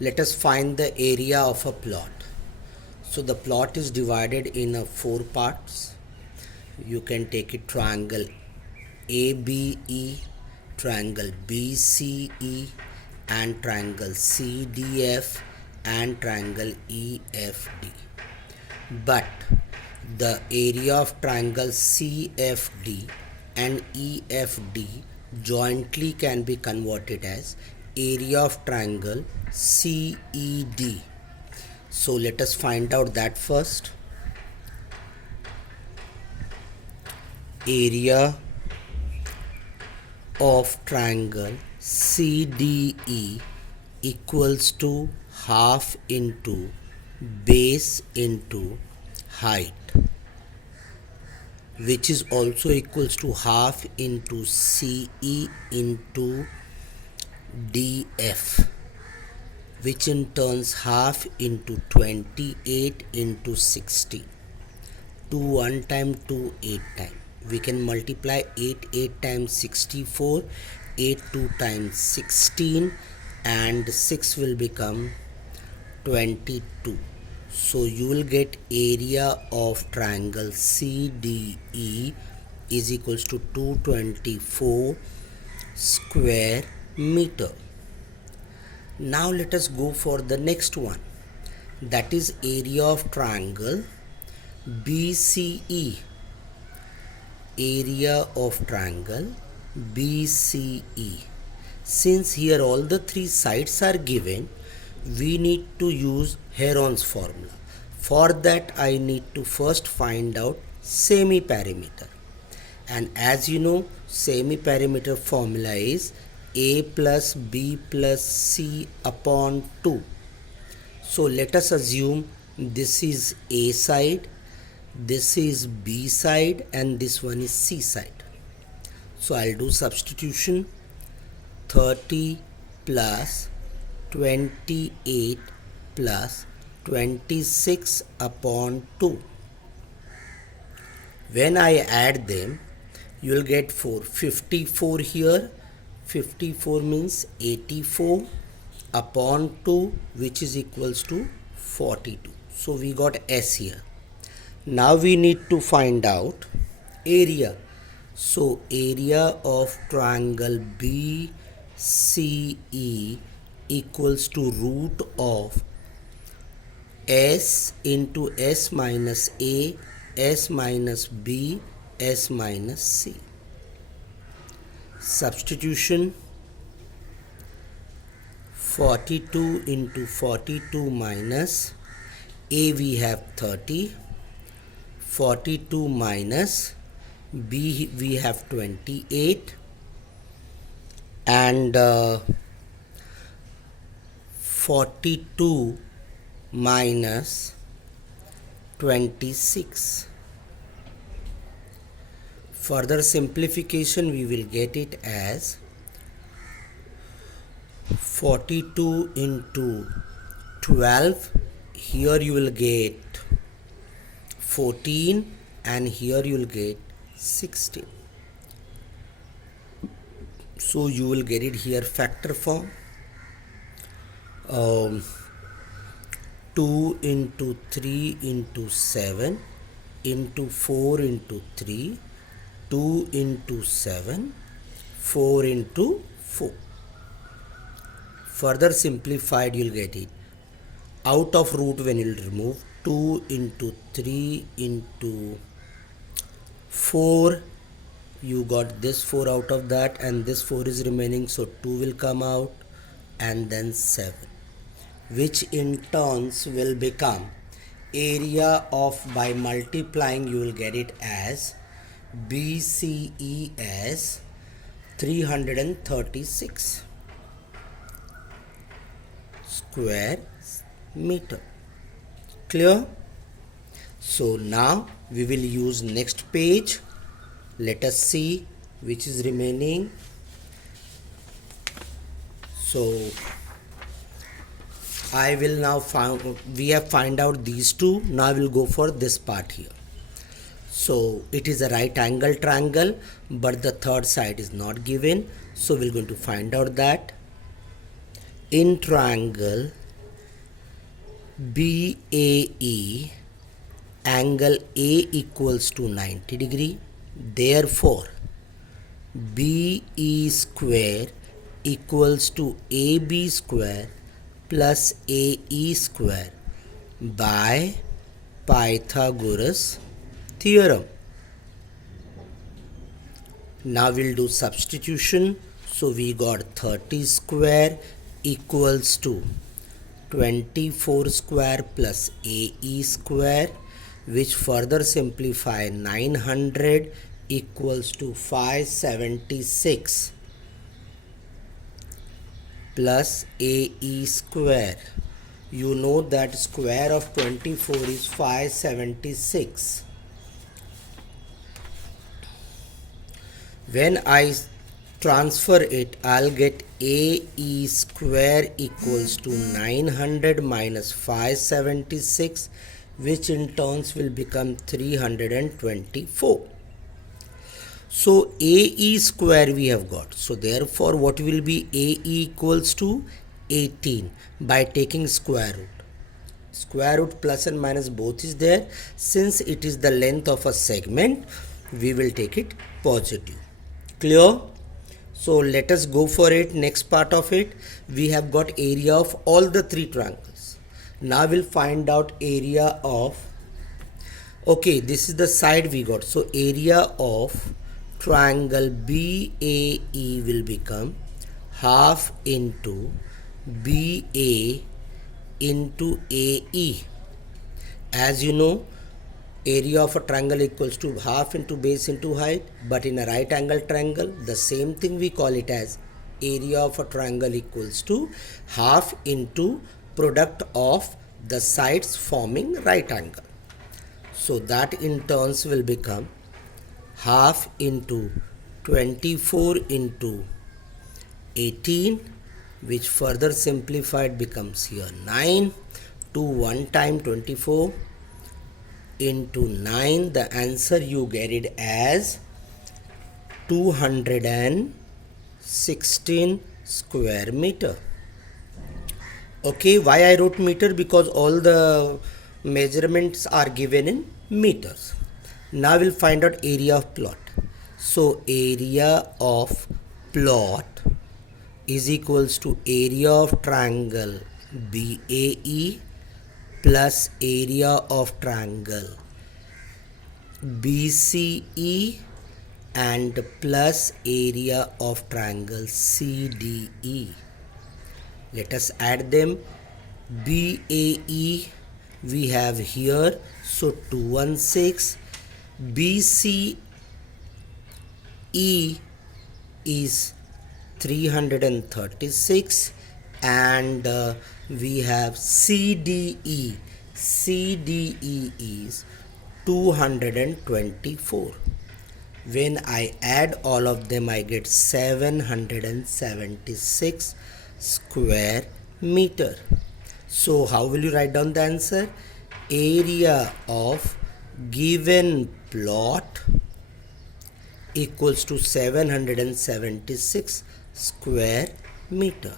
Let us find the area of a plot. So the plot is divided in 4 parts. You can take it triangle ABE, triangle BCE, and triangle CDF, and triangle EFD. But the area of triangle CFD and EFD jointly can be converted as area of triangle CED. So let us find out that first. Area of triangle CDE equals to half into base into height, which is also equals to half into CE into DF, which in turns half into 28 into 60. 2 1 time, 2 8 time. We can multiply 8 times 64, 8 2 times 16, and 6 will become 22. So you will get area of triangle CDE is equals to 224 square meter. Now let us go for the next one, that is area of triangle BCE. Area of triangle BCE. Since here all the 3 sides are given, we need to use Heron's formula. For that I need to first find out semi-perimeter. And as you know, semi-perimeter formula is A plus B plus C upon 2. So let us assume this is A side, this is B side, and this one is C side. So I'll do substitution. 30 plus 28 plus 26 upon 2. When I add them, you will get 4. 54 here. 54 means 84 upon 2, which is equals to 42. So we got S here. Now we need to find out area. So area of triangle BCE equals to root of S into S minus A, S minus B, S minus C. Substitution. 42 into 42 minus A, we have 30. 42 minus B, we have 28, and 42 minus 26. Further simplification, we will get it as 42 into 12. Here you will get 14, and here you will get 16. So you will get it here factor form. 2 into 3 into 7 into 4 into 3, 2 into 7, 4 into 4. Further simplified, you will get it out of root when you will remove. 2 into 3 into 4, you got this 4 out of that, and this 4 is remaining, so 2 will come out, and then 7, which in turns will become area of, by multiplying you will get it as BCE as 336 square meter. Clear? So now we will use next page. Let us see which is remaining. So I will now we have find out these two. Now I will go for this part here. So it is a right angle triangle, but the third side is not given. So we're going to find out that in triangle BAE, angle A equals to 90 degree. Therefore, BE square equals to AB square plus AE square by Pythagoras theorem. Now we'll do substitution. So we got 30 square equals to 24 square plus AE square, which further simplify 900 equals to 576 plus AE square. You know that square of 24 is 576. When I transfer it, I'll get AE square equals to 900 minus 576, which in turns will become 324. So AE square we have got. So therefore what will be AE equals to 18 by taking square root. Square root plus and minus both is there. Since it is the length of a segment, we will take it positive. Clear? So let us go for it. Next part of it, we have got area of all the three triangles. Now we'll find out area of, okay, this is the side we got. So area of triangle BAE will become half into BA into AE. As you know, area of a triangle equals to half into base into height, but in a right angle triangle, the same thing we call it as area of a triangle equals to half into product of the sides forming right angle. So that in turns will become half into 24 into 18, which further simplified becomes here 9 to 1 time 24 into 9. The answer you get it as 216 square meter. Okay, why I wrote meter? Because all the measurements are given in meters. Now we'll find out area of plot. So area of plot is equals to area of triangle BAE plus area of triangle BCE and plus area of triangle CDE. Let us add them. BAE we have here, so 216. BCE is 336 and we have CDE. CDE is 224. When I add all of them, I get 776 square meter. So how will you write down the answer? Area of given plot equals to 776 square meter.